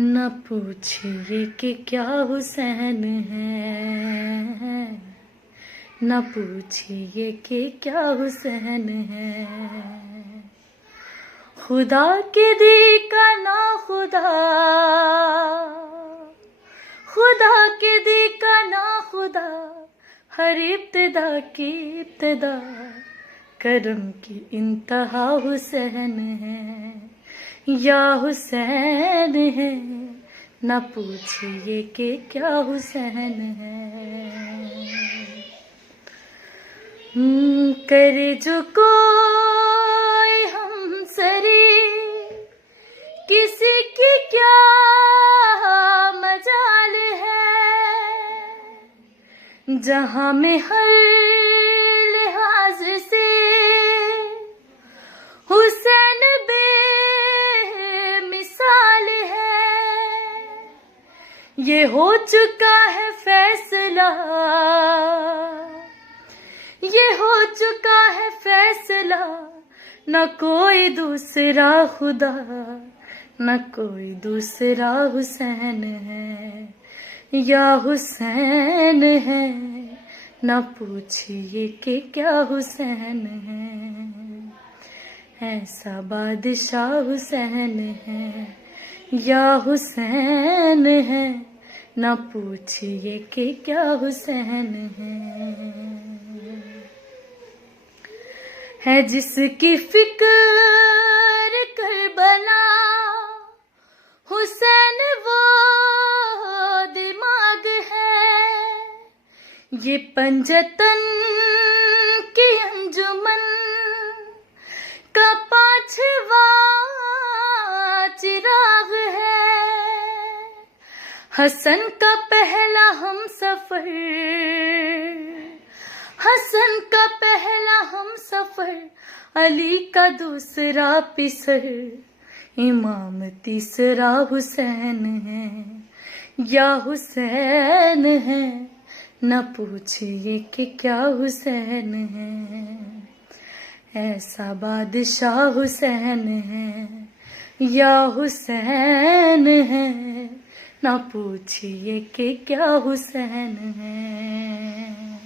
न पूछिए कि क्या हुसैन है, न पूछिए कि क्या हुसैन है। खुदा के दी का ना खुदा, खुदा के दी का ना खुदा, हर इब्तिदा की इब्तिदा, करम की इंतहा हुसैन है, या हुसैन है। न पूछिए कि क्या हुसैन है। करे जो कोई हम सरी, किसी की क्या मजाल है। जहां में हर लिहाज से हुसैन बेमिसाल है। ये हो चुका है फैसला, ये हो चुका है फैसला, न कोई दूसरा खुदा, न कोई दूसरा हुसैन है, या हुसैन है। न पूछिए कि क्या हुसैन है, ऐसा बादशाह हुसैन है, या हुसैन है। न पूछिए कि क्या हुसैन है जिसकी फिक्र करबला, हुसैन वो दिमाग है। ये पंजतन की अंजुमन का पांचवा चिराग है। हसन का पहला हम सफर, हसन का पहला हम सफर, अली का दूसरा पिसर, इमाम तीसरा हुसैन है, या हुसैन है। न पूछिए कि क्या हुसैन है, ऐसा बादशाह हुसैन है, या हुसैन है। न पूछिए कि क्या हुसैन है।